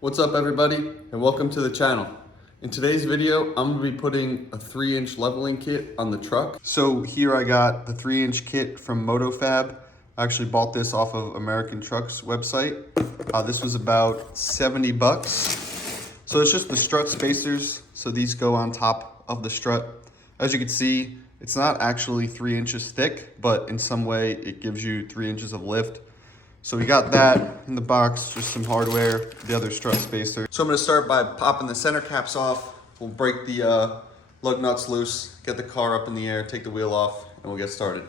What's up everybody, and welcome to the channel. In today's video, I'm gonna be putting a 3-inch leveling kit on the truck. So here I got the 3-inch kit from MotoFab. I actually bought this off of American Truck's website. This was about 70 bucks. So it's just the strut spacers. So these go on top of the strut. As you can see, it's not actually 3 inches thick, but in some way it gives you 3 inches of lift. So we got that in the box, just some hardware, the other strut spacer. So I'm gonna start by popping the center caps off. We'll break the lug nuts loose, get the car up in the air, take the wheel off, and we'll get started.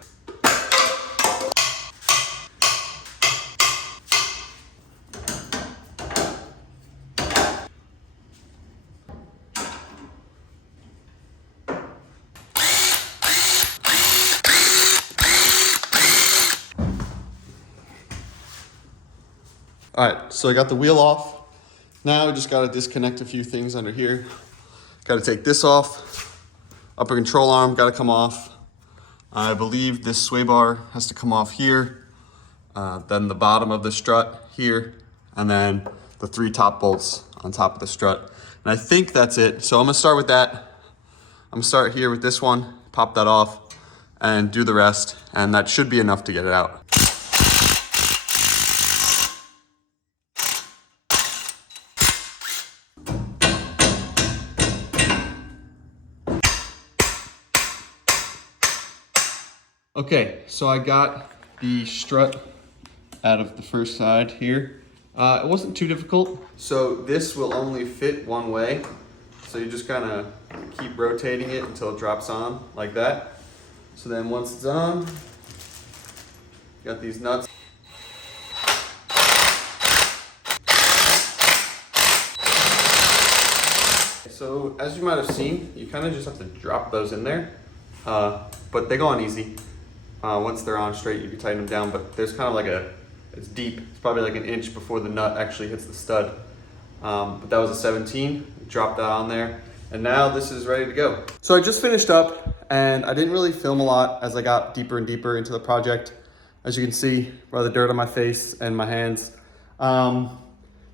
All right, so I got the wheel off. Now I just gotta disconnect a few things under here. Gotta take this off. Upper control arm gotta come off. I believe this sway bar has to come off here. Then the bottom of the strut here. And then the 3 top bolts on top of the strut. And I think that's it. So I'm gonna start with that. I'm gonna start here with this one, pop that off, and do the rest. And that should be enough to get it out. Okay, so I got the strut out of the first side here. It wasn't too difficult. So this will only fit one way. So you just kind of keep rotating it until it drops on like that. So then once it's on, you got these nuts. So as you might have seen, you kind of just have to drop those in there, but they go on easy. Once they're on straight, you can tighten them down, but there's kind of like it's deep. It's probably like an inch before the nut actually hits the stud. But that was a 17, drop that on there, and now this is ready to go. So I just finished up, and I didn't really film a lot as I got deeper and deeper into the project. As you can see, by the dirt on my face and my hands.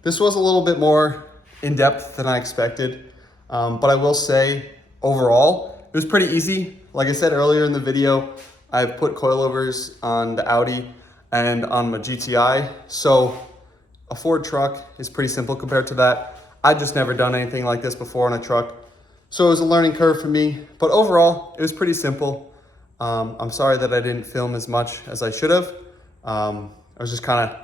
This was a little bit more in-depth than I expected, but I will say, overall, it was pretty easy. Like I said earlier in the video, I've put coilovers on the Audi and on my GTI. So a Ford truck is pretty simple compared to that. I've just never done anything like this before on a truck. So it was a learning curve for me, but overall it was pretty simple. I'm sorry that I didn't film as much as I should have. I was just kind of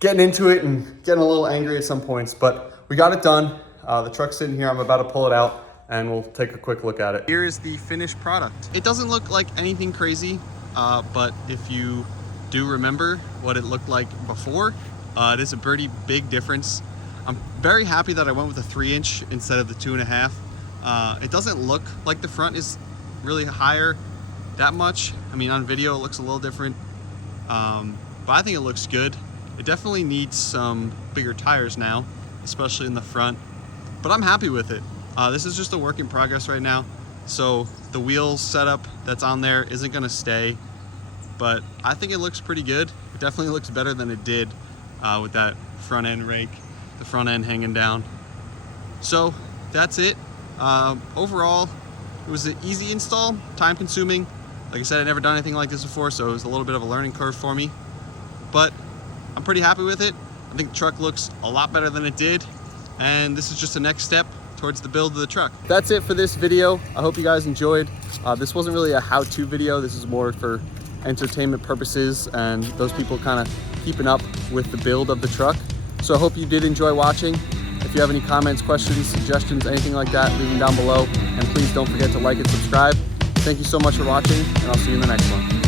getting into it and getting a little angry at some points, but we got it done. The truck's sitting here, I'm about to pull it out, and we'll take a quick look at it. Here is the finished product. It doesn't look like anything crazy, but if you do remember what it looked like before, it is a pretty big difference. I'm very happy that I went with a 3-inch instead of the 2.5. It doesn't look like the front is really higher that much. I mean, on video it looks a little different, but I think it looks good. It definitely needs some bigger tires now, especially in the front, but I'm happy with it. This is just a work in progress right now. So the wheel setup that's on there isn't gonna stay, but I think it looks pretty good. It definitely looks better than it did with that front end rake, the front end hanging down. So that's it. Overall, it was an easy install, time consuming. Like I said, I'd never done anything like this before, so it was a little bit of a learning curve for me, but I'm pretty happy with it. I think the truck looks a lot better than it did, and this is just the next step towards the build of the truck. That's it for this video. I hope you guys enjoyed. This wasn't really a how-to video. This is more for entertainment purposes and those people kind of keeping up with the build of the truck. So I hope you did enjoy watching. If you have any comments, questions, suggestions, anything like that, leave them down below. And please don't forget to like and subscribe. Thank you so much for watching, and I'll see you in the next one.